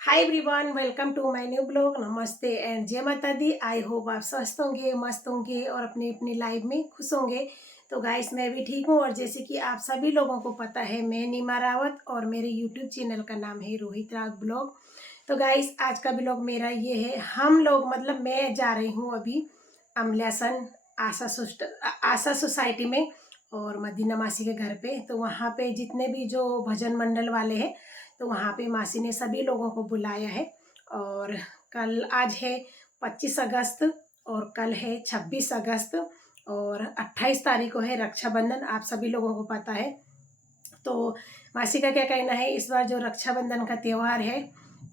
Hi everyone, welcome to my new blog. नमस्ते and जय माता दी। आई होप आप स्वस्थ होंगे, मस्त होंगे और अपनी अपनी लाइफ में खुश होंगे। तो गाइस, मैं भी ठीक हूँ और जैसे कि आप सभी लोगों को पता है, मैं नीमा रावत और मेरे यूट्यूब चैनल का नाम है रोहित राग ब्लॉग। तो गाइस, आज का ब्लॉग मेरा ये है, हम लोग मतलब मैं जा रही हूँ अभी अमल्यासन आशा सोसाइटी में और मदीना मासी के घर पे। तो वहाँ पे जितने भी जो भजन मंडल वाले हैं, तो वहाँ पे मासी ने सभी लोगों को बुलाया है। और आज है 25 अगस्त और कल है 26 अगस्त और 28 तारीख को है रक्षाबंधन। आप सभी लोगों को पता है। तो मासी का क्या कहना है, इस बार जो रक्षाबंधन का त्यौहार है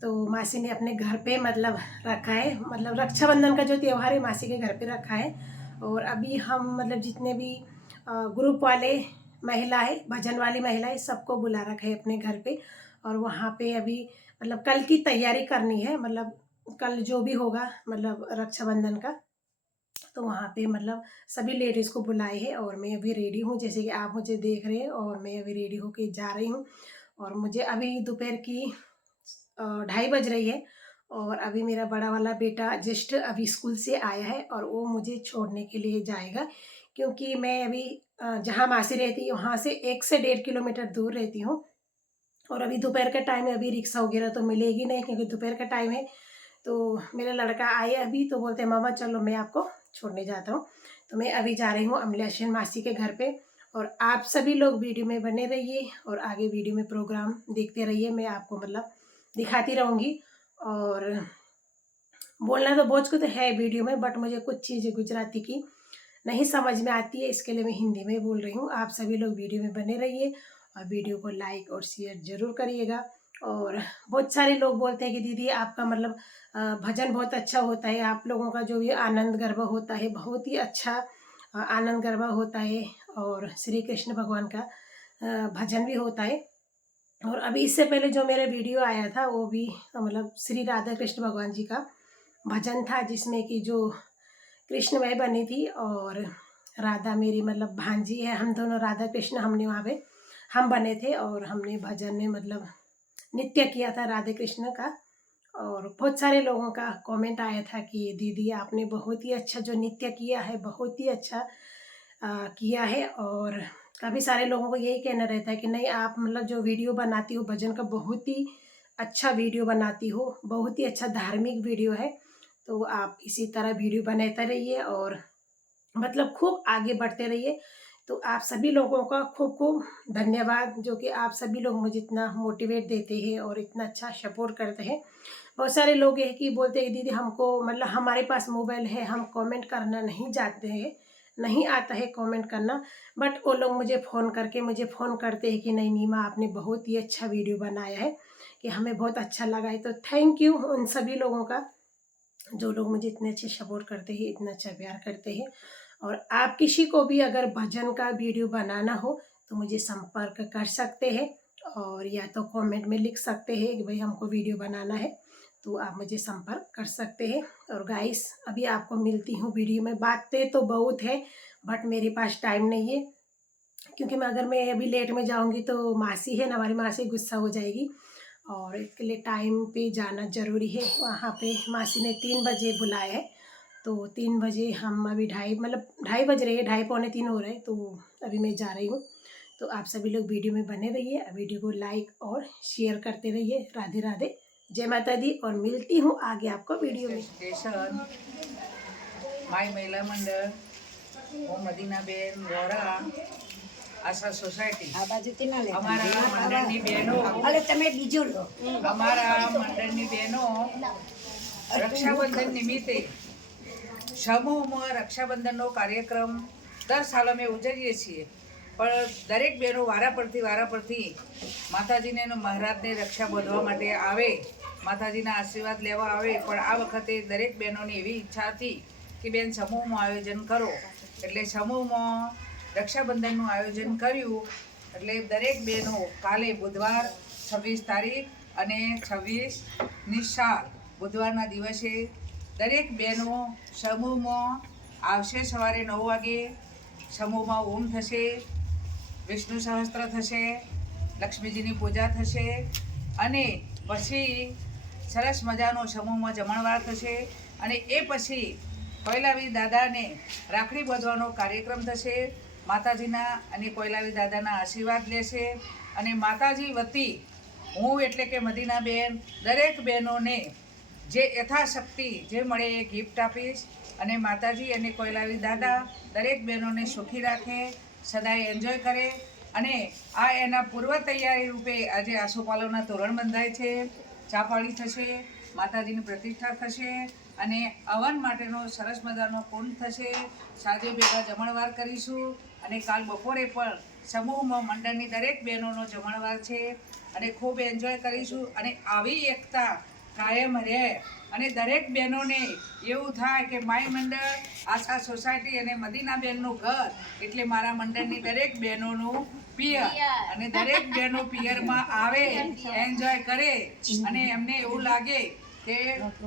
तो मासी ने अपने घर पे मतलब रखा है, मतलब रक्षाबंधन का जो त्यौहार है मासी के घर पे रखा है। और अभी हम मतलब जितने भी ग्रुप वाले महिलाएं, भजन वाली महिलाएं, सबको बुला रखा है अपने घर पे। और वहाँ पे अभी मतलब कल की तैयारी करनी है, मतलब कल जो भी होगा मतलब रक्षाबंधन का, तो वहाँ पे मतलब सभी लेडीज़ को बुलाए हैं। और मैं अभी रेडी हूँ, जैसे कि आप मुझे देख रहे हैं, और मैं अभी रेडी होके जा रही हूँ। और मुझे अभी दोपहर की 2:30 बज रही है और अभी मेरा बड़ा वाला बेटा जस्ट अभी स्कूल से आया है और वो मुझे छोड़ने के लिए जाएगा, क्योंकि मैं अभी जहाँ मासी रहती है वहाँ से 1 से 1.5 किलोमीटर दूर रहती हूँ। और अभी दोपहर का टाइम है, अभी रिक्शा वगैरह तो मिलेगी नहीं क्योंकि दोपहर का टाइम है। तो मेरा लड़का आया अभी, तो बोलते हैं मामा चलो मैं आपको छोड़ने जाता हूँ। तो मैं अभी जा रही हूँ अमल्यासन मासी के घर पे। और आप सभी लोग वीडियो में बने रहिए और आगे वीडियो में प्रोग्राम देखते रहिए। मैं आपको मतलब दिखाती रहूँगी। और बोलना तो बहुत कुछ है वीडियो में, बट मुझे कुछ चीज़ें गुजराती की नहीं समझ में आती है, इसके लिए मैं हिंदी में बोल रही हूँ। आप सभी लोग वीडियो में बने रहिए और वीडियो को लाइक और शेयर ज़रूर करिएगा। और बहुत सारे लोग बोलते हैं कि दीदी आपका मतलब भजन बहुत अच्छा होता है, आप लोगों का जो भी आनंद गरबा होता है बहुत ही अच्छा आनंद गरबा होता है, और श्री कृष्ण भगवान का भजन भी होता है। और अभी इससे पहले जो मेरा वीडियो आया था वो भी मतलब श्री राधा कृष्ण भगवान जी का भजन था, जिसमें कि जो कृष्णमय बनी थी और राधा मेरी मतलब भांजी है, हम दोनों राधा कृष्ण हमने वहाँ पे हम बने थे और हमने भजन में मतलब नृत्य किया था राधे कृष्ण का। और बहुत सारे लोगों का कमेंट आया था कि दीदी आपने बहुत ही अच्छा जो नृत्य किया है, बहुत ही अच्छा किया है। और काफ़ी सारे लोगों को यही कहना रहता है कि नहीं आप मतलब जो वीडियो बनाती हो भजन का, बहुत ही अच्छा वीडियो बनाती हो, बहुत ही अच्छा धार्मिक वीडियो है। तो आप इसी तरह वीडियो बनाते रहिए और मतलब खूब आगे बढ़ते रहिए। तो आप सभी लोगों का खूब खूब धन्यवाद, जो कि आप सभी लोग मुझे इतना मोटिवेट देते हैं और इतना अच्छा सपोर्ट करते हैं। बहुत सारे लोग ये कि बोलते हैं दीदी हमको मतलब हमारे पास मोबाइल है, हम कमेंट करना नहीं जानते हैं, नहीं आता है कमेंट करना, बट वो लोग मुझे फ़ोन करते हैं कि नहीं नीमा आपने बहुत ही अच्छा वीडियो बनाया है, कि हमें बहुत अच्छा लगा है। तो थैंक यू उन सभी लोगों का जो लोग मुझे इतने अच्छे सपोर्ट करते हैं, इतना अच्छा प्यार करते हैं। और आप किसी को भी अगर भजन का वीडियो बनाना हो तो मुझे संपर्क कर सकते हैं, और या तो कमेंट में लिख सकते हैं कि भाई हमको वीडियो बनाना है, तो आप मुझे संपर्क कर सकते हैं। और गाइस, अभी आपको मिलती हूँ वीडियो में। बातें तो बहुत है बट मेरे पास टाइम नहीं है, क्योंकि अगर मैं अभी लेट में जाऊँगी तो मासी है ना, हमारी मासी गुस्सा हो जाएगी। और इसके लिए टाइम पे जाना ज़रूरी है। वहाँ पे मासी ने 3 बजे बुलाया है, तो 3 बजे हम अभी 2:30 बज रहे हैं, 2:30 पौने 3 हो रहे हैं, तो अभी मैं जा रही हूँ। तो आप सभी लोग वीडियो में बने रहिए, वीडियो को लाइक और शेयर करते रहिए। राधे राधे, जय माता दी, और मिलती हूँ आगे आपको वीडियो में। स्टेशन माय महिला मंडळ હું મદીનાબેન વોરા આશા સોસાયટી અમારા મંડળની બહેનો અમારા મંડળની બહેનો રક્ષાબંધન નિમિત્તે સમૂહમાં રક્ષાબંધનનો કાર્યક્રમ દર સાલ અમે ઉજવીએ છીએ। પણ દરેક બહેનો વારા પરથી માતાજીને અને મહારાજને રક્ષા બાંધવા માટે આવે, માતાજીના આશીર્વાદ લેવા આવે. પણ આ વખતે દરેક બહેનોની એવી ઈચ્છા હતી કે બેન સમૂહમાં આયોજન કરો, એટલે સમૂહમાં રક્ષાબંધનનું આયોજન કર્યું. એટલે દરેક બહેનો કાલે બુધવાર 26 તારીખ અને 26 નિશાળ બુધવારના દિવસે દરેક બહેનો સમૂહમાં આવશે. સવારે 9 વાગે સમૂહમાં ઓમ થશે, વિષ્ણુ સહસ્ત્ર થશે, લક્ષ્મીજીની પૂજા થશે અને પછી સરસ મજાનો સમૂહમાં જમણવાર થશે. અને એ પછી કોયલાવી દાદાને રાખડી બાંધવાનો કાર્યક્રમ થશે. માતાજીના અને કોયલાવી દાદાના આશીર્વાદ લેશે. અને માતાજી વતી હું એટલે કે મદીનાબેન દરેક બહેનોને જે યથાશક્તિ જે મળે એ ગિફ્ટ આપીશ. અને માતાજી અને કોયલાવી દાદા દરેક બહેનોને સુખી રાખે, સદાય એન્જોય કરે. અને આ એના પૂર્વ તૈયારી રૂપે આજે આસોપાલવના તોરણ બંધાય છે, ચાપાળી થશે, માતાજીની પ્રતિષ્ઠા થશે અને હવન માટેનો સરસ મજાનો કુંડ થશે. સાંજે ભેગા જમણવાર કરીશું અને કાલ બપોરે પણ સમૂહમાં મંડળની દરેક બહેનોનો જમણવાર છે અને ખૂબ એન્જોય કરીશું. અને આવી એકતા કાયમ રહે અને દરેક બહેનોને એવું થાય કે માય મંડળ, આશા સોસાયટી અને મદીનાબેનનું ઘર એટલે મારા મંડળની દરેક બહેનોનું પિયર. અને દરેક બહેનો પિયરમાં આવે, એન્જોય કરે અને એમને એવું લાગે કે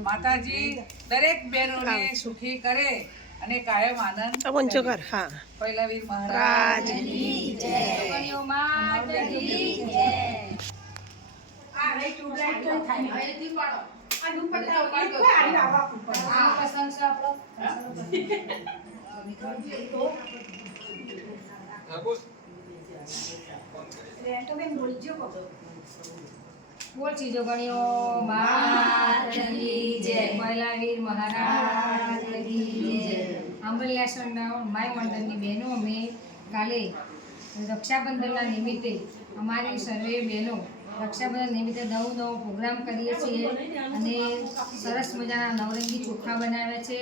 માતાજી દરેક બહેનોને સુખી કરે અને કાયમ આનંદ પંચોકર હા કોયલાવીર મહારાજની જય. બોલ ચીજો ગણ્યો માતની જય, કોયલાવીર મહારાજની જય. આંબલિયા સંડાઉન માય મંડળની બહેનો અમે કાલે રક્ષાબંધનના નિમિત્તે અમારી સર્વે બહેનો રક્ષાબંધન નિમિત્તે નવો પ્રોગ્રામ કરીએ છીએ અને સરસ મજાના નવરંગી ચોખા બનાવ્યા છે.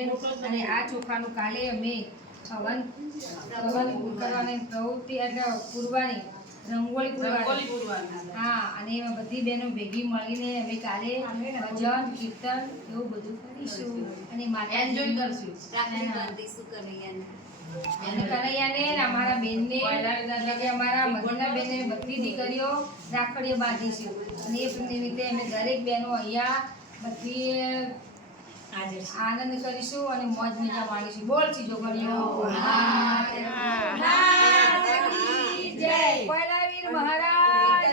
અને આ ચોખાનું કાલે અમે હવન કરવાની પ્રવૃત્તિ એટલે પૂરવાની રંગોળી પૂરવાની. હા, અને એમાં બધી બહેનો ભેગી મળીને અમે કાલે ભજન કીર્તન એવું બધું કરીશું અને માતા એન્જોય કરશું. અને કનૈયાને અમારા બેનને એટલે કે અમારા મદીના બેનને બધી દીકરીઓ રાખડીઓ બાંધીશું. અને એ નિમિત્તે અમે દરેક બહેનો અહીંયા બધી આનંદ કરીશું અને મોજ મજા માણીશું. બોલ ચીજો ગણીઓ કોયલાવીર મહારાજ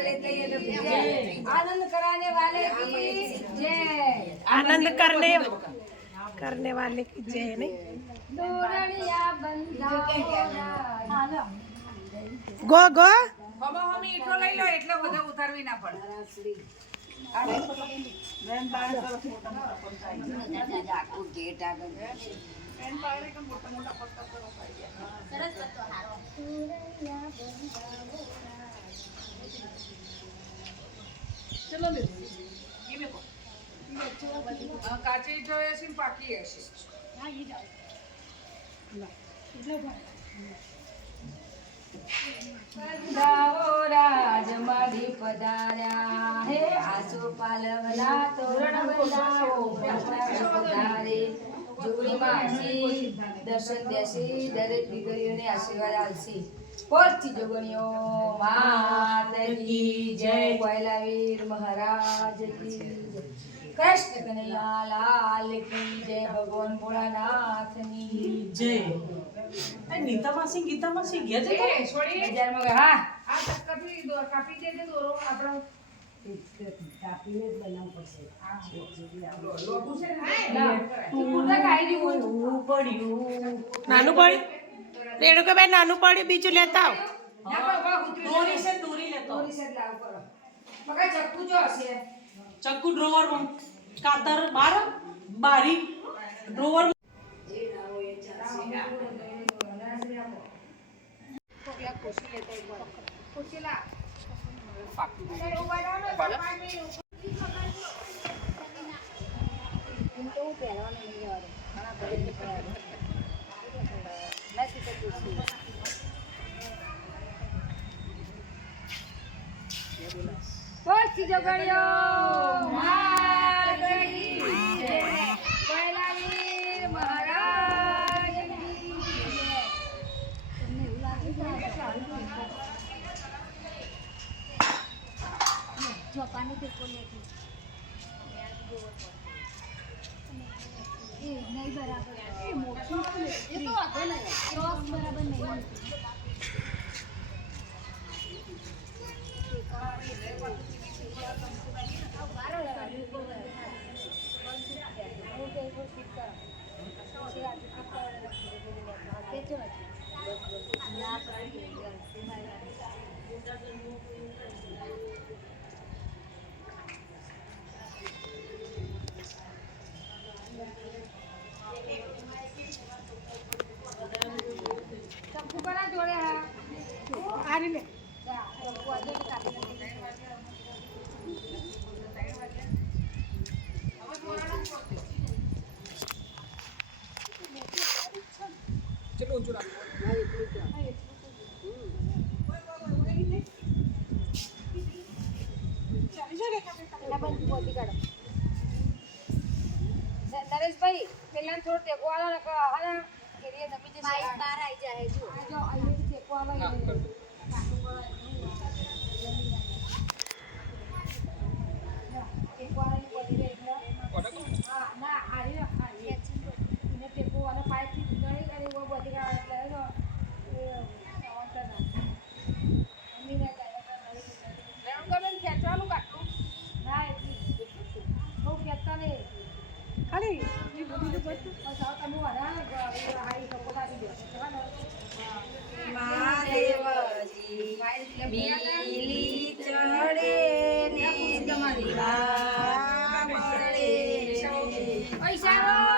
આનંદ कराने वाले की जय, आनंद करने वाले की जय. नहीं दोरड़िया बंधा गो गो હમી ઈટો લઈ લો એટલે બધા ઉતારવી ના પડે. કાચી ઈટો હશે ને પાકી હશે. ગાવો રાજ માડી પધાર્યા હે, આસો પાલવના તોરણ બંધાવો પધારે. જોડીમાં હસી દર્શન દેશી દરેક દીકરીઓને આશીર્વાદ આપશે. પોરથી જોગણીઓ માતની જય, કોયલાવીર મહારાજ કી જય, કૃષ્ણ કનૈયા લાલ કી જય, ભગવાન ભોળાનાથની જય. નીતા માસી ગીતા માસી ગયા છે એ છોડી બજારમાં ગયા. આ કાપી દેજે દોરો આપણો કાપીને જ બનાવવું પડશે. લોબુ છે ને તું પૂરા ખાઈ રહ્યું પડ્યું નાનું પડ્યું રેડું કે ભાઈ નાનું પડ્યું બીજું લેતા આવ. દોરી છે દોરી લેતો ચક્કુ જો હશે ચક્કુ ડ્રોવર કાતર બાર બારી ડ્રોવર છોકરીઓ માતની જય. બૈરાગી મહારાજની જય. ચોપાનો ટેકો લેતી એ નહીં બરાબર એ મોટું એ તો વાંધો નહીં ક્રોસ બરાબર નહીં કરા જોડે હા આ રે લે નરેશભાઈ પેલા થોડો ટેકો આલો ને હાલા કેરીએ નમી જશે માઈક બહાર આવી જાય જો આ જો અહીંયા ટેકો આલો ટેકો આલો બોલી રે એટલે હા ના હારી હારી એને ટેકો આલો પાઇપ થી ગણી અને વો બોલી રા એટલે એ આવતા ના અમી ના રેણુકાબેન ખેંચવાનું કાટલું ના એટલી બહુ ખેંચતા નહીં ખાલી એ બધું તો બધું પાછા તમે વાળા હાઈ સપોર્ટ આપી દો મહાદેવજી બીલી ચડે ને દીવા મળે પૈસા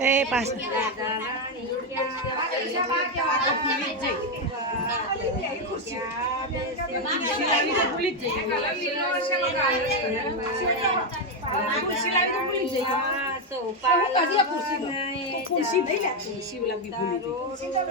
એ પાસ ખુરશી નહીં લે ખુરશી ઓલા બી ભૂલી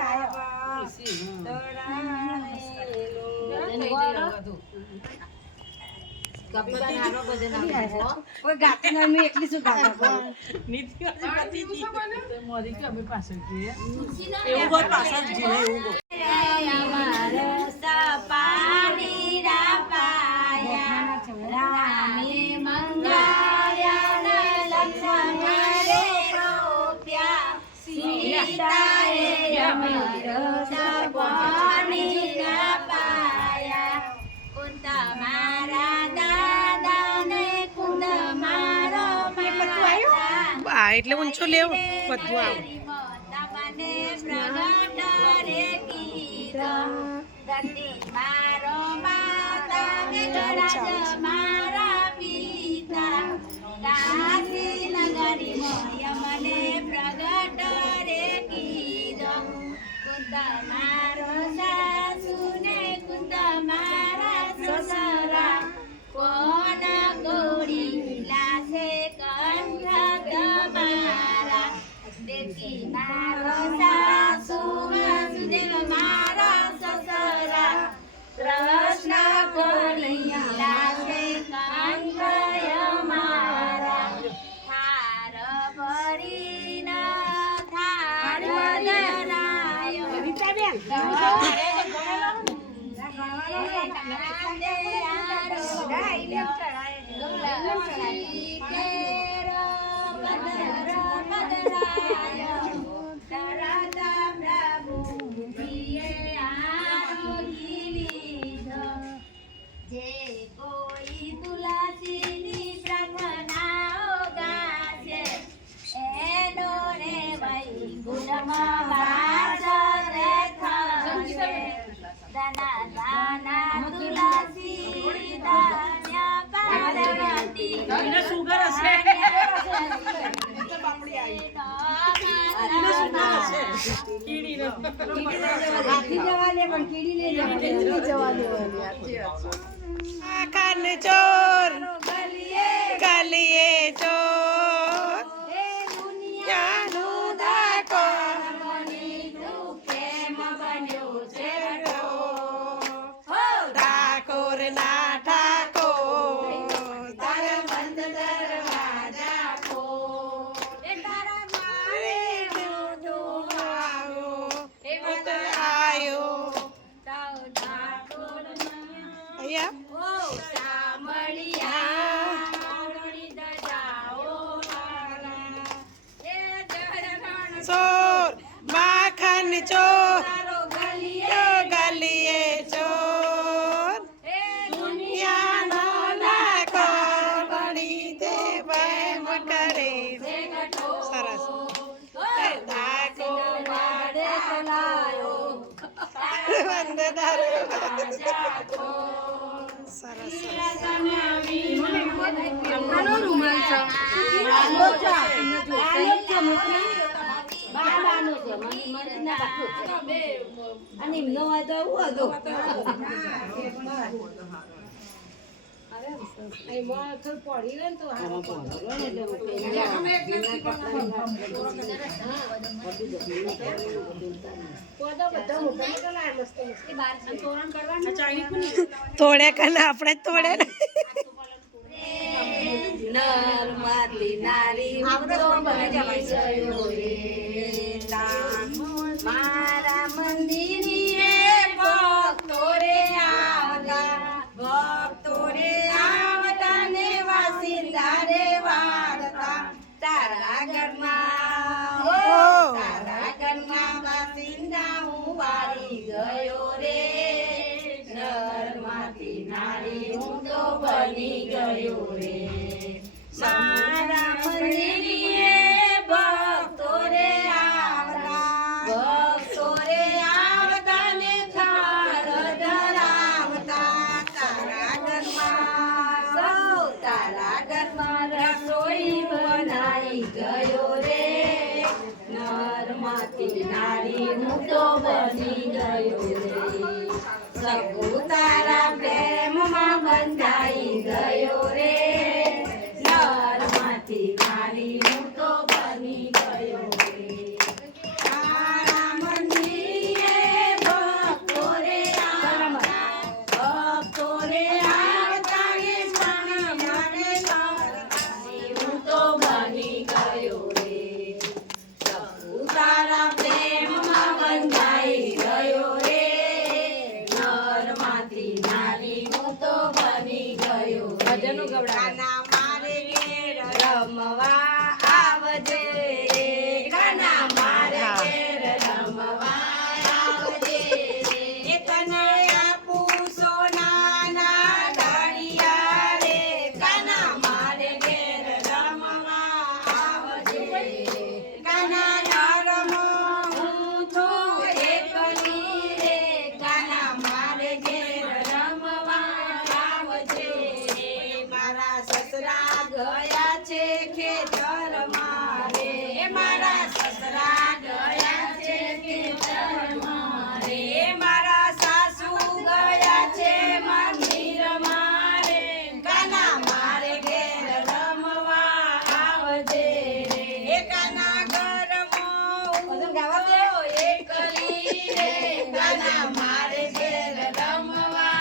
એટલે ઊંચો લેવો બધું આવું ચોર ગલીએ ચોર દુનિયાનું ડાકોર ઠાકોર ના ઠાકોર તારા બંધ દરવાજા મારે જોજો આવો આયો ચોર માખન ચોર ગલીએ ચોર દુનિયાનો ડાકોર બળી તે પ્રેમ કરે સરસ ડાકોર બંધ સરસ તોડે કને આપણે તોડે ને નર્મદી નારી મારા મંદિરે ભક્તો રે આવતા ને વાસિંદા રે વાળતા તારા ઘરમાં વાસિંદા હું વાળી ગયો રે નર્મદી નારી હું તો બની ગયો રે મારા મંદિરે ભક્તો રે આવતા ને થાળ ધરાવતા તારા ઘરમાં રસોઈ બનાઈ ગયો રે નર્મદી નારી હું તો બની ગયો રે સગુ તારા પ્રેમમાં બંધાઈ ગયો રે નર્મદી નારી હું તો બની ગયો રે તારા મંદિરે ભક્તો રે આવતા ને મને હું તો બની ગયો રે સગુ તારા પ્રેમમાં બંધાઈ ગયો રે નર્મદી નારી હું તો બની ગયો ભજનો ગવડાના મારે ઘેર રમવા આવજે રે કાના મારે ઘેર રમવા આવજે રે તને આપું સોનાના ડાળિયા રે કાના મારે ઘેર રમવા આવજે કાના નરમો હું છું એકલી રે કાના મારે ઘેર રમવા આવજે મારા સસરા ગયા છે ખેતરમાં રે મારા સસરા ગયા છે ખેતરમાં રે મારા સાસુ ગયા છે મંદિરમાં રે કાના મારે ઘેર રમવા આવજે રે કાના ઘરમાં હું એકલી રે કાના મારે ઘેર રમવા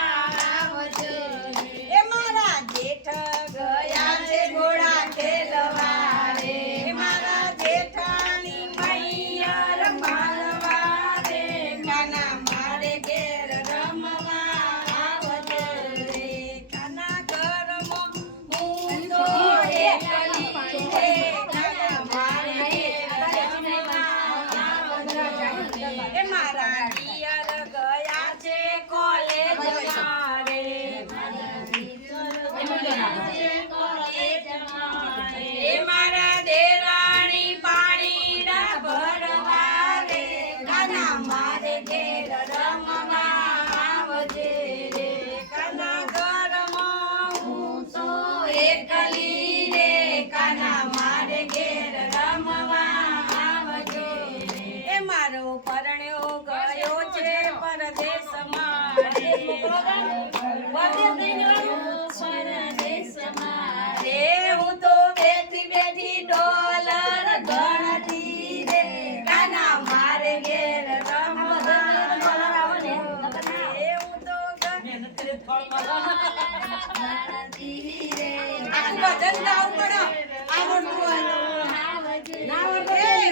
આવજે એ મારા જેઠ ગયા છે ઘોડા ખેલવા રે મારા જેઠાણી મૈયર મારવા રે કાના મારે ઘેર રમવા આવજે રે કાના ઘરમાં હું તો એકલી રે કાના મારે ઘેર રમવા આવજે એ મારા પિયર ગયા છે કોલેજમાં રે એ મારા દેરાણી પાણીડા ભરવા રે કાના મારે ઘેર રમવા આવજે રે કાના ઘરમાં હું તો એકલી રે કાના મારે ઘેર રમવા આવજે એ મારો પરણ્યો ગયો છે પરદેશમાં રે પરદેશમાં રે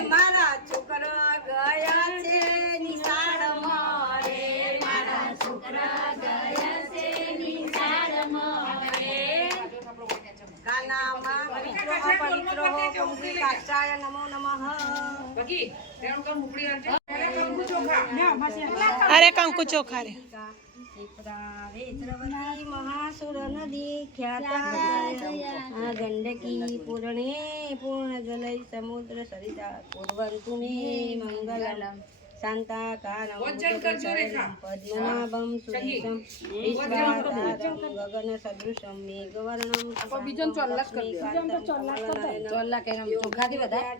મારા છોકરા ગયા છે નિશાળમાં રે મારા છોકરા ગયા છે નિશાળમાં રે કાનામાં પવિત્રો પવિત્રો કુંભી કાચાય નમો નમઃ બાકી રેણુકા મુકડી આંટે પહેલા કંકુ ચોખા અરે કંકુ ચોખા રે વેત્રવતી મહાસુર નદી ખ્યાતા ગંડકી પૂર્ણે પૂર્ણ જલય સમુદ્ર સરિતા પૂર્વંતુ મે મંગલમ શાંતાકારમ પદ્મનાભમ સુરેશમ વિશ્વાધારમ ગગન સદૃશમ મેઘવર્ણમ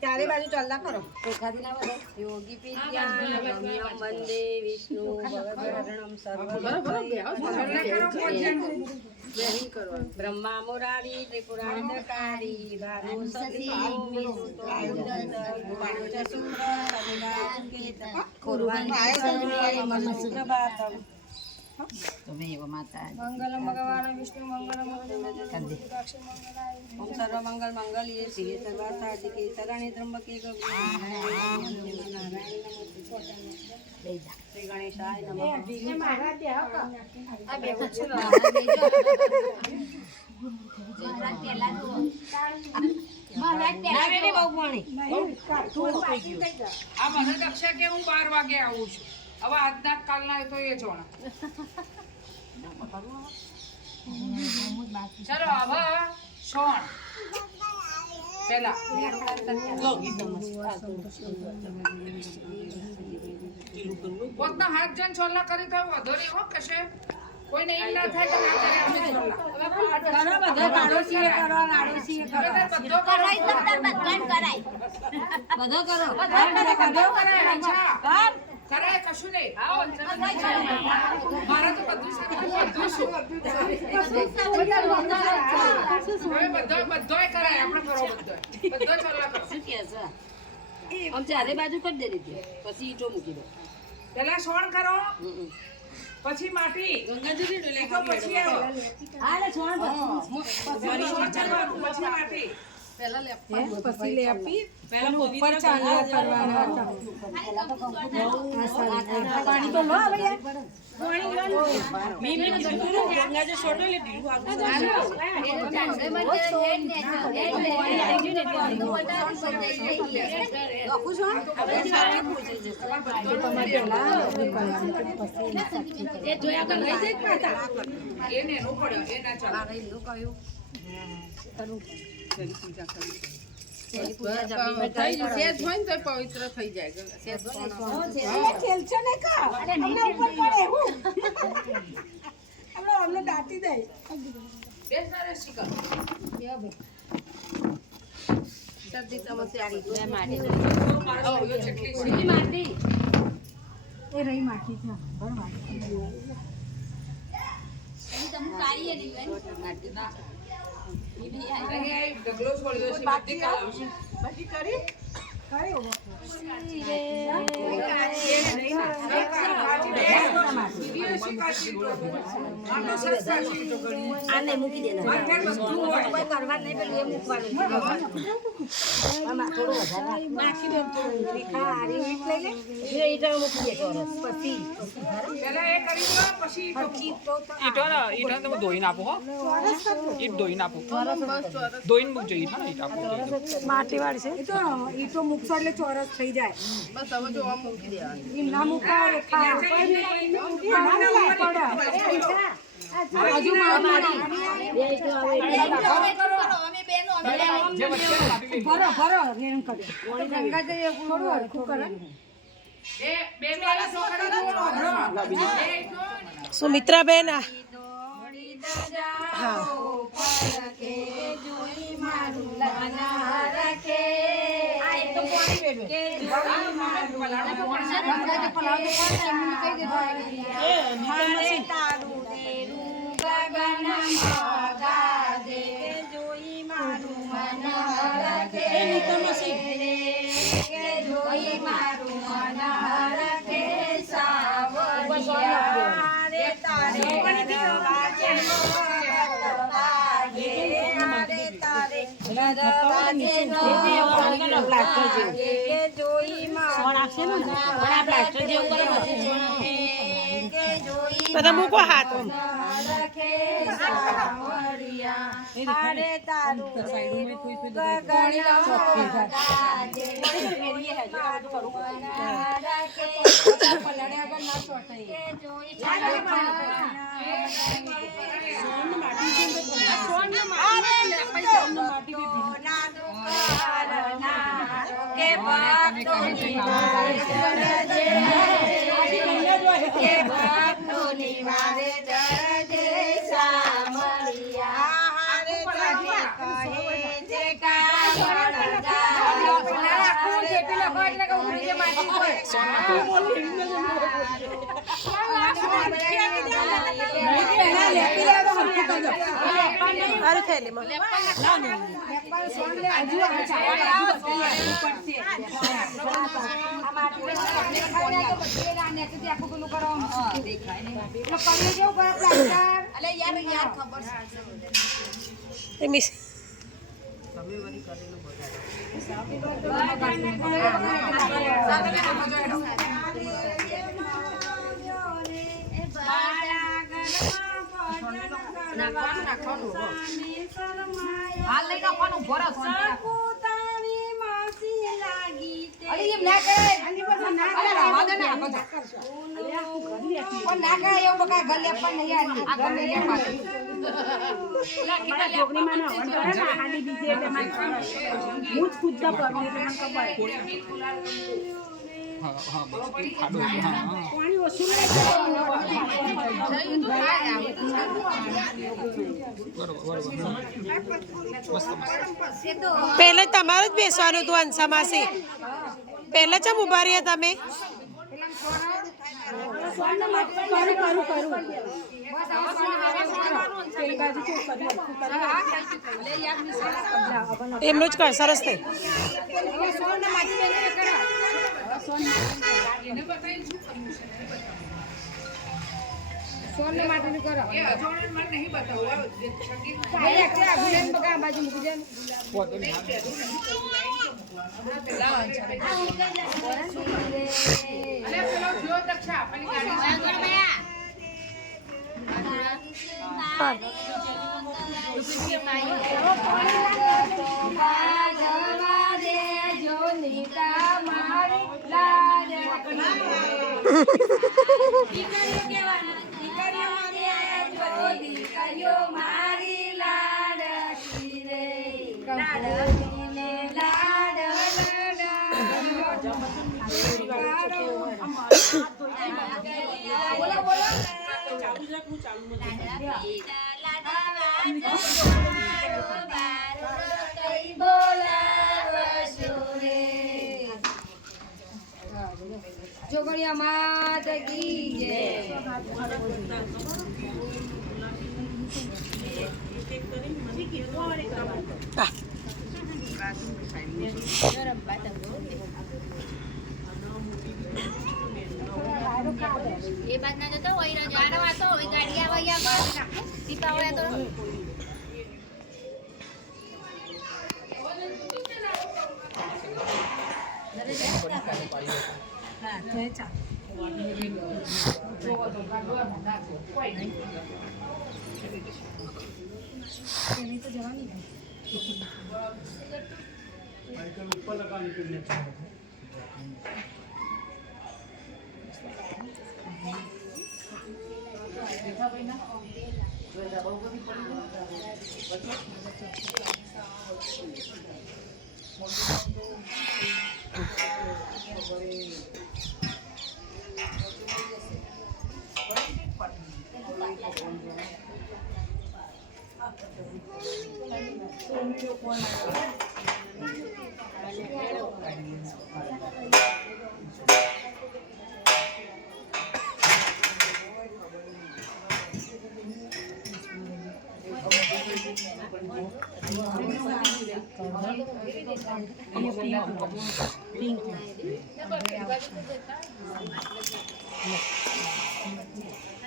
ચારે બાજુ ચોલ્લા કરો યોગી પીત્યાનગમ્યમ વંદે વિષ્ણુ ભગવદહરણમ બ્રહ્મા મુરારી ત્રિપુરાંતકારી ભાનુ સતી મંગલમ ભગવાન વિષ્ણુ મંગલમ ઓમ સર્વ મંગલ મંગલ્યે શિવે સર્વાસાધિકે શરણે ત્રંબકે શ્રી ગણેશાય નમઃ આ મને દક્ષા કે હું 12 વાગે આવું છું હવે આજના કાલના તો એ જોણા ચલો હવે સોણ પેલા પોતના હાથ જન છોલા કરી તો વધો નહીં હો કશે કોઈ નહીં ના થાય કે ના કરે અમે છોલા બધા પાડોશીએ કરો નાડોશીએ કરો બધો કરાય કરાય કશું નહીં મારા તો બધું બધોય કરાય આપણે કરો બધો છોલા કરો ચારે બાજુ કરી દે દીધી પછી ઈટો મૂકી દો પેલા સોણ કરો પછી માટી ગંગાજી પછી આવો પછી માટી પછી લે આપી પેલા ઉપર ચાંદલો કરવાના પાણી તો લો આવે મી કીધું ગંગાજી છોડો લે ઢીલું એને નો પડ્યો એના ચાલે પવિત્ર થઈ જાય ડગલો છોડ્યો છે બધી કાઢી આને મૂકી દે કોઈ કરવા નહીં પેલું એ મૂકવાનું થોડું વધારે નાખી દે હારી ઈટ લઈ લે એ ઈટ મૂકી દે ચોરસ પછી પહેલા એ કરી દો પછી ઈટો તમે ધોઈને આપો હો ઈટ ધોઈને આપો ધોઈને મૂકજો ઈટ હા ઈટ આપો માટી વાળી છે એ તો ઈટો મૂકશો એટલે ચોરસ થઈ જાય બસ હવે જો આમ મૂકી દેવાનું એમ ના મૂકાય સુમિત્રાબેન હા તારે બધા મૂકો હાથ પહેલા તમારું જ બેસવાનું હતું અંશા માસી પહેલા ચમ ઉભા રહ્યા તમે એમનું જ કર સરસ થઈ જોગણિયા માત કી જય એ બાદ ના જતો હોય ના જાણો આ તો હોય ગાડી આવે અહીંયા દીપાવળે તો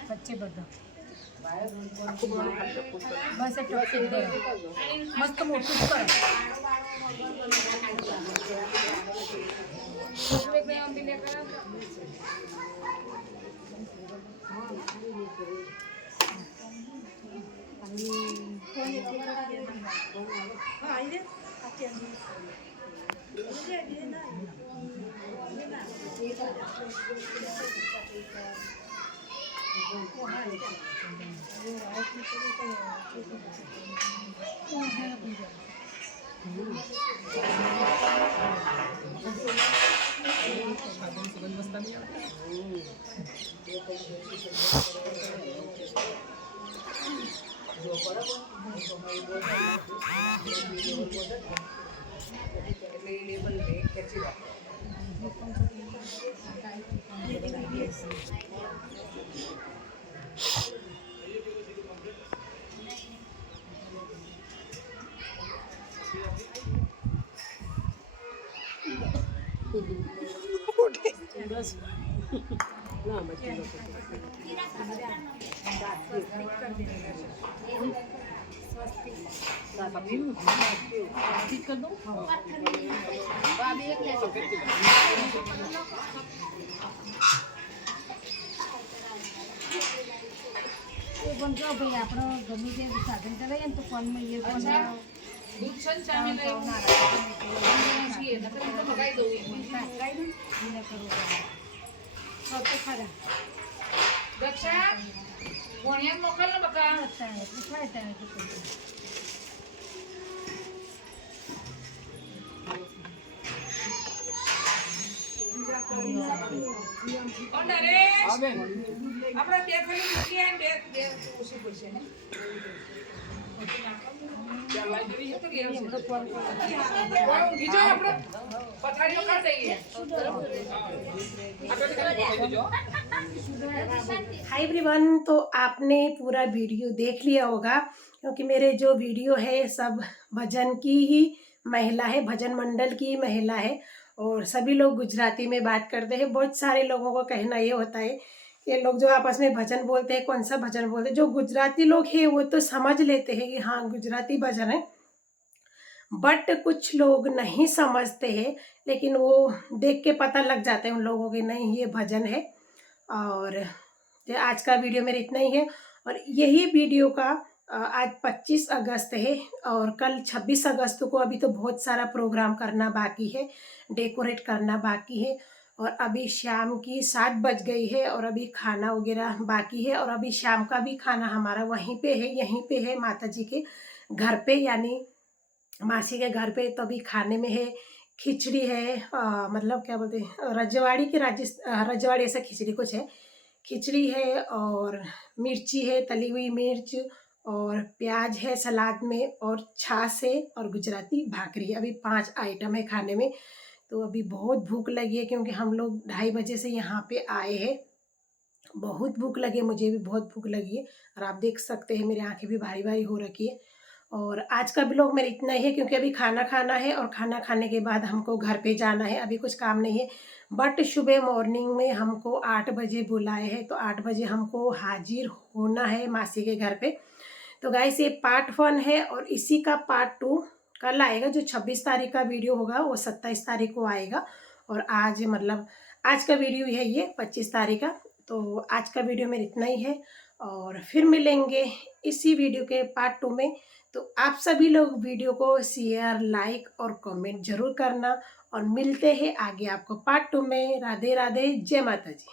બચ્ચે બધા બસ એટલું મસ્ત મોટું જ કરો. એટલે એ લેબલ ખેંચી રાખો. એ પણ જો ભાઈ આપણો ગમે તે સાધન ચલાવીએ ને તો ફોનમાં ઇયરફોન દૂધ છે ને ચામી લઈ છીએ નકર એમ તો મગાઈ દઉં ખરા દક્ષા ભણ્યા મોકલ ને બકા. થાય ત્યારે તો કોઈ કોણ નરેશ? આપણે બે ખાલી મૂકી આવીને બે ઓછી પડશે ને. ઊંઘી જાઓ આપણે. પથારીઓ કાઢી દઈએ. हाय एवरीवन, तो आपने पूरा वीडियो देख लिया होगा क्योंकि मेरे जो वीडियो है सब भजन की ही महिला है, भजन मंडल की ही महिला है और सभी लोग गुजराती में बात करते हैं। बहुत सारे लोगों को कहना ये होता है ये लोग जो आपस में भजन बोलते हैं कौन सा भजन बोलते हैं, जो गुजराती लोग हैं वो तो समझ लेते हैं कि हाँ गुजराती भजन है, बट कुछ लोग नहीं समझते हैं, लेकिन वो देख के पता लग जाता है उन लोगों के नहीं ये भजन है। और आज का वीडियो मेरा इतना ही है और यही वीडियो का आज 25 अगस्त है और कल 26 अगस्त को अभी तो बहुत सारा प्रोग्राम करना बाकी है, डेकोरेट करना बाकी है और अभी शाम की 7 बज गई है और अभी खाना वगैरह बाकी है और अभी शाम का भी खाना हमारा वहीं पे है, यहीं पे है माता जी के घर पे, यानी मासी के घर पे। तो अभी खाने में है खिचड़ी है, मतलब क्या बोलते हैं रजवाड़ी की रजवाड़ी ऐसा खिचड़ी कुछ है, खिचड़ी है और मिर्ची है, तली हुई मिर्च और प्याज है सलाद में और छाछ है और गुजराती भाकरी। अभी 5 आइटम है खाने में। तो अभी बहुत भूख लगी है क्योंकि हम लोग 2:30 बजे से यहाँ पे आए हैं। बहुत भूख लगी है, मुझे भी बहुत भूख लगी है और आप देख सकते हैं मेरी आंखें भी भारी भारी हो रखी है। और आज का ब्लॉग मेरा इतना ही है क्योंकि अभी खाना खाना है और खाना खाने के बाद हमको घर पे जाना है, अभी कुछ काम नहीं है। बट सुबह मॉर्निंग में हमको 8 बजे बुलाए हैं तो 8 बजे हमको हाजिर होना है मासी के घर पे। तो गाइस ये पार्ट 1 है और इसी का पार्ट 2 कल आएगा। जो 26 तारीख का वीडियो होगा वो 27 तारीख को आएगा और आज मतलब आज का वीडियो है ये 25 तारीख का। तो आज का वीडियो मेरा इतना ही है और फिर मिलेंगे इसी वीडियो के पार्ट 2 में। तो आप सभी लोग वीडियो को शेयर, लाइक और कमेंट जरूर करना और मिलते हैं आगे आपको पार्ट 2 में। राधे राधे, जय माता जी।